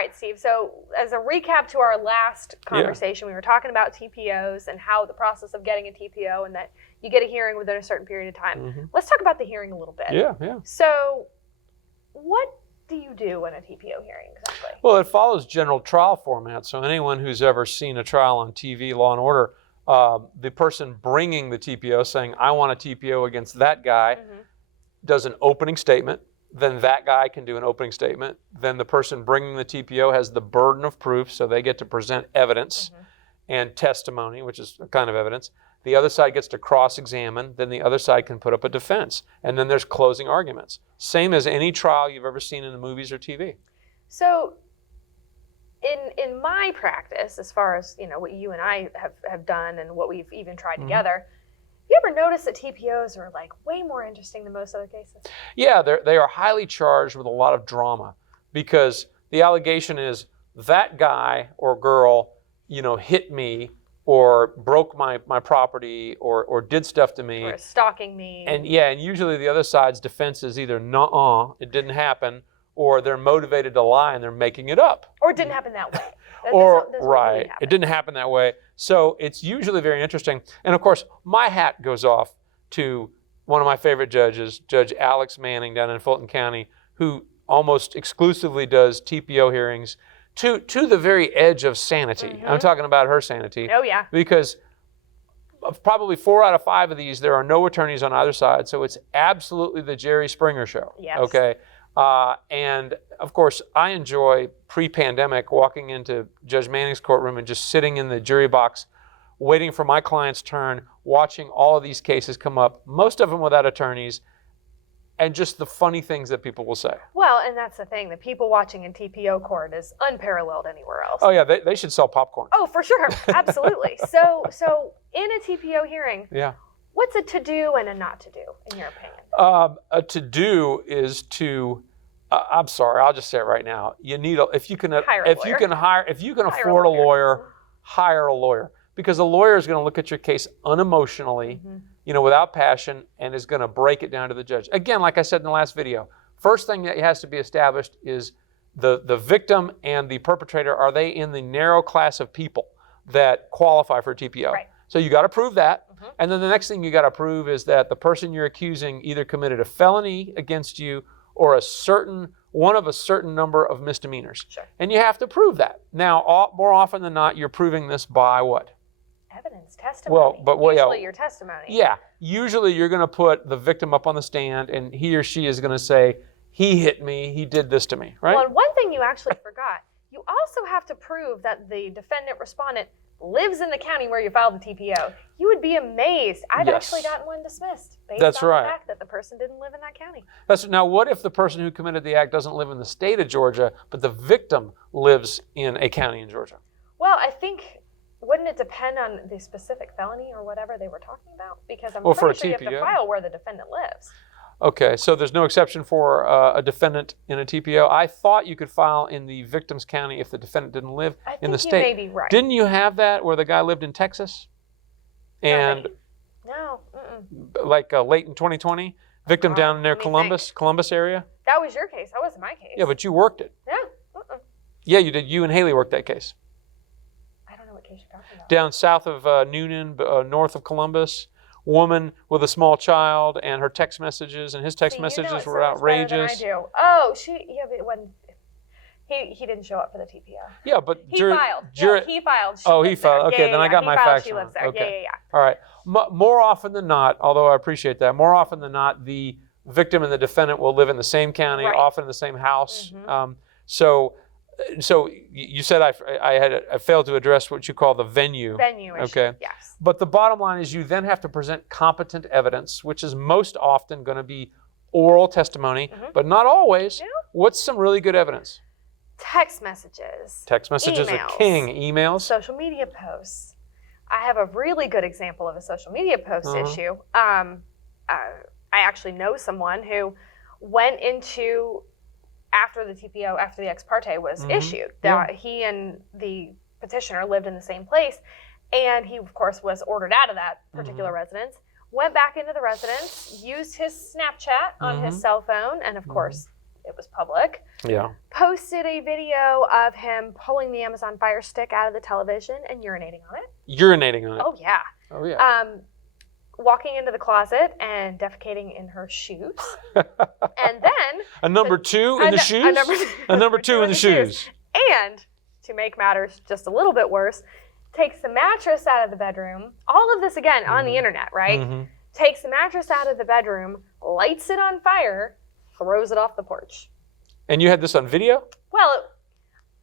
right, Steve. So as a recap to our last conversation, we were talking about TPOs and how the process of getting a TPO and that you get a hearing within a certain period of time. Let's talk about the hearing a little bit. Yeah. So what do you do in a TPO hearing exactly? Well, it follows general trial format. So anyone who's ever seen a trial on TV, Law and Order, the person bringing the TPO saying, I want a TPO against that guy, does an opening statement. Then that guy can do an opening statement. Then the person bringing the TPO has the burden of proof, so they get to present evidence and testimony, which is a kind of evidence. The other side gets to cross-examine. Then the other side can put up a defense. And then there's closing arguments. Same as any trial you've ever seen in the movies or TV. So in my practice, as far as what you and I have done and what we've even tried together, you ever notice that TPOs are like way more interesting than most other cases? Yeah, they are highly charged with a lot of drama because the allegation is that guy or girl, hit me or broke my property or did stuff to me. Or stalking me. And usually the other side's defense is either nuh-uh, it didn't happen, or they're motivated to lie and they're making it up. Or it didn't happen that way. It didn't happen that way. So it's usually very interesting. And of course, my hat goes off to one of my favorite judges, Judge Alex Manning down in Fulton County, who almost exclusively does TPO hearings to the very edge of sanity. I'm talking about her sanity. Oh, yeah. Because of probably 4 out of 5 of these, there are no attorneys on either side. So it's absolutely the Jerry Springer show. Yes. Okay. And of course, I enjoy pre-pandemic walking into Judge Manning's courtroom and just sitting in the jury box, waiting for my client's turn, watching all of these cases come up, most of them without attorneys, and just the funny things that people will say. Well, and that's the thing. The people watching in TPO court is unparalleled anywhere else. Oh, yeah, they should sell popcorn. Oh, for sure. Absolutely. So in a TPO hearing, what's a to-do and a not to-do, in your opinion? A to-do is to, I'm sorry, I'll just say it right now. You need if you can afford a lawyer, hire a lawyer, because a lawyer is going to look at your case unemotionally, without passion, and is going to break it down to the judge. Again, like I said in the last video, first thing that has to be established is the victim and the perpetrator, are they in the narrow class of people that qualify for TPO? Right. So you got to prove that. And then the next thing you got to prove is that the person you're accusing either committed a felony against you or one of a certain number of misdemeanors. Sure. And you have to prove that. Now, more often than not, you're proving this by what? Evidence, testimony. Usually your testimony. Yeah. Usually you're going to put the victim up on the stand and he or she is going to say, he hit me, he did this to me, right? Well, and one thing you actually forgot, you also have to prove that the defendant respondent lives in the county where you filed the TPO. You would be amazed. I've actually gotten one dismissed based on the fact that the person didn't live in that county. Now, what if the person who committed the act doesn't live in the state of Georgia, but the victim lives in a county in Georgia? Well, I think, wouldn't it depend on the specific felony or whatever they were talking about? Because I'm pretty sure you have to file where the defendant lives. Okay, so there's no exception for a defendant in a TPO. I thought you could file in the victim's county if the defendant didn't live in the state. I think you may be right. Didn't you have that where the guy lived in Texas? And no. Like late in 2020? Victim down near Columbus area? That was your case. That wasn't my case. Yeah, but you worked it. Yeah. Yeah, you did. You and Haley worked that case. I don't know what case you're talking about. Down south of Noonan, north of Columbus. Woman with a small child, and her text messages and his text messages were outrageous. I do. Oh, but it wasn't. He didn't show up for the TPO. Yeah, but he filed. He filed. He filed. Okay, then I got my facts wrong. She lives there. Okay. Yeah. All right. More often than not, although I appreciate that, more often than not, the victim and the defendant will live in the same county, often in the same house. So you said I failed to address what you call the venue. Venue issue. Okay. Yes. But the bottom line is you then have to present competent evidence, which is most often going to be oral testimony, but not always. Yeah. What's some really good evidence? Text messages. Text messages are king. Emails. Social media posts. I have a really good example of a social media post issue. I actually know someone who went into, after the TPO, after the ex parte was issued, he and the petitioner lived in the same place, and he, of course, was ordered out of that particular residence, went back into the residence, used his Snapchat on his cell phone, and of course, it was public, posted a video of him pulling the Amazon Fire Stick out of the television and urinating on it. Urinating on it. Oh, yeah. Oh, yeah. Walking into the closet and defecating in her shoes. And then... A number two in the shoes? A number two in the shoes. And, to make matters just a little bit worse, takes the mattress out of the bedroom. All of this, again, on the internet, right? Mm-hmm. Takes the mattress out of the bedroom, lights it on fire, throws it off the porch. And you had this on video? Well,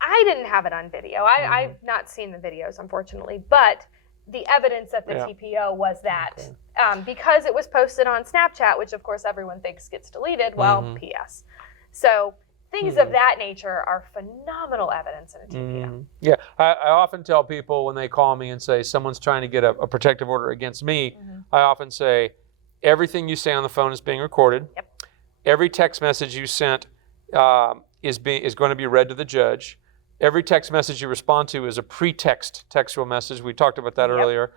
I didn't have it on video. I've not seen the videos, unfortunately. But the evidence at the TPO was that because it was posted on Snapchat, which, of course, everyone thinks gets deleted, well, P.S. So things of that nature are phenomenal evidence in a TPO. Yeah, I often tell people when they call me and say someone's trying to get a protective order against me, I often say everything you say on the phone is being recorded. Yep. Every text message you sent is going to be read to the judge. Every text message you respond to is a pretext textual message. We talked about that earlier.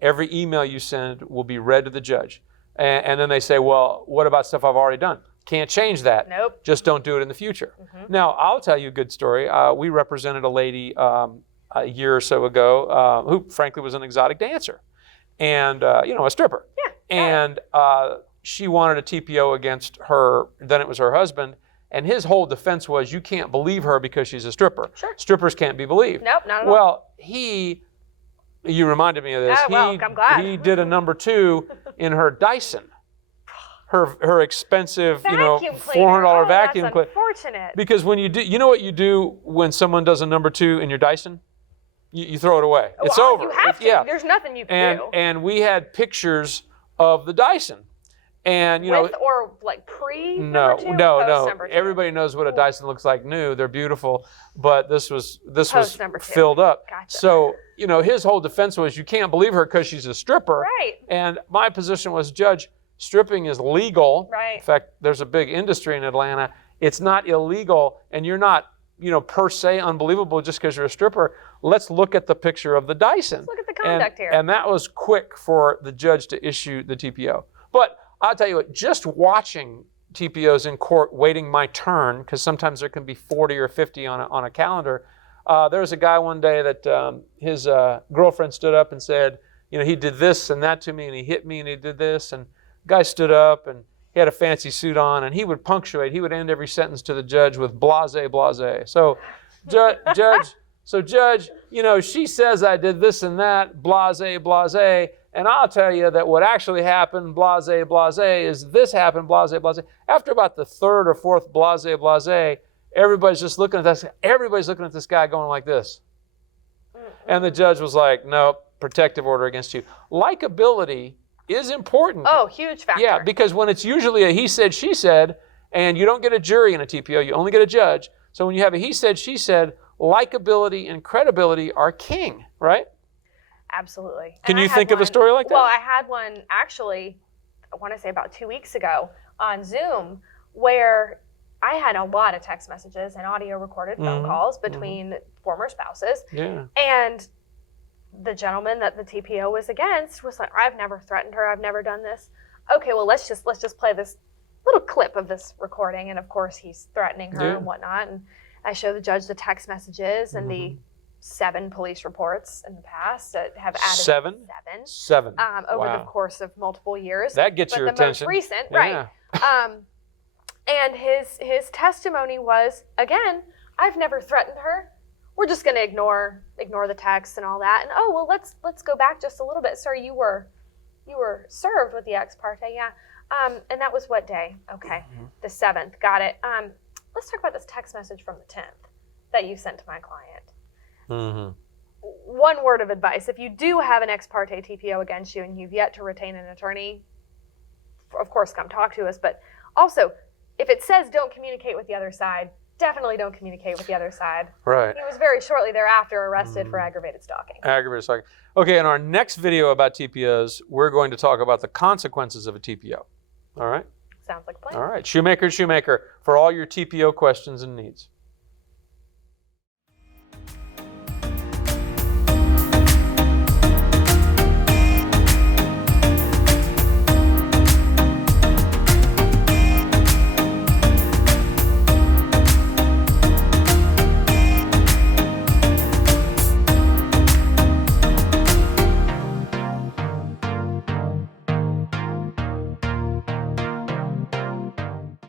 Every email you send will be read to the judge. And then they say, well, what about stuff I've already done? Can't change that. Nope. Just don't do it in the future. Now, I'll tell you a good story. We represented a lady a year or so ago who, frankly, was an exotic dancer and, a stripper. Yeah. And she wanted a TPO against her, then it was her husband. And his whole defense was, you can't believe her because she's a stripper. Sure. Strippers can't be believed. Nope, not at all. Well, you reminded me of this. Well, I'm glad. He did a number 2 in her Dyson. Her expensive, vacuum $400 vacuum that's cleaner. Unfortunate. Because when you do, you know what you do when someone does a number 2 in your Dyson? You throw it away. It's over. You have to. Yeah. There's nothing you can do. And we had pictures of the Dyson. And With or like pre no, number 2? no, Post no. number 2? Everybody knows what a Dyson looks like new. They're beautiful, but this was number 2. filled up. Gotcha. So his whole defense was, you can't believe her because she's a stripper. Right. And my position was, Judge, stripping is legal. Right. In fact, there's a big industry in Atlanta. It's not illegal, and you're not, per se unbelievable just because you're a stripper. Let's look at the picture of the Dyson. Let's look at the conduct here. And that was quick for the judge to issue the TPO. But I'll tell you what, just watching TPOs in court, waiting my turn, because sometimes there can be 40 or 50 on a calendar. There was a guy one day that his girlfriend stood up and said, he did this and that to me, and he hit me, and he did this. And the guy stood up, and he had a fancy suit on, and he would punctuate. He would end every sentence to the judge with blase, blase. So, judge, she says I did this and that, blase, blase. And I'll tell you that what actually happened, blase, blase, is this happened, blase, blase. After about the 3rd or 4th blase, blase, everybody's just looking at this. Everybody's looking at this guy going like this. And the judge was like, no, protective order against you. Likability is important. Oh, huge factor. Yeah, because when it's usually a he said, she said, and you don't get a jury in a TPO, you only get a judge. So when you have a he said, she said, likability and credibility are king, right? Absolutely. Can you think of a story like that? Well, I had one actually, I want to say about 2 weeks ago on Zoom, where I had a lot of text messages and audio recorded phone calls between former spouses. Yeah. And the gentleman that the TPO was against was like, I've never threatened her. I've never done this. Okay, well, let's just play this little clip of this recording. And of course, he's threatening her and whatnot. And I show the judge the text messages and the 7 police reports in the past that have added 7 over the course of multiple years. That gets your attention. But the most recent, right? And his testimony was, again, I've never threatened her. We're just going to ignore the text and all that. And let's go back just a little bit, sir. You were served with the ex parte, yeah. And that was what day? Okay, the 7th. Got it. Let's talk about this text message from the 10th that you sent to my client. One word of advice: if you do have an ex parte TPO against you and you've yet to retain an attorney, of course, come talk to us. But also, if it says don't communicate with the other side, definitely don't communicate with the other side. Right. He was very shortly thereafter arrested for aggravated stalking. Aggravated stalking. Okay, in our next video about TPOs, we're going to talk about the consequences of a TPO. All right? Sounds like a plan. All right. Shewmaker, for all your TPO questions and needs.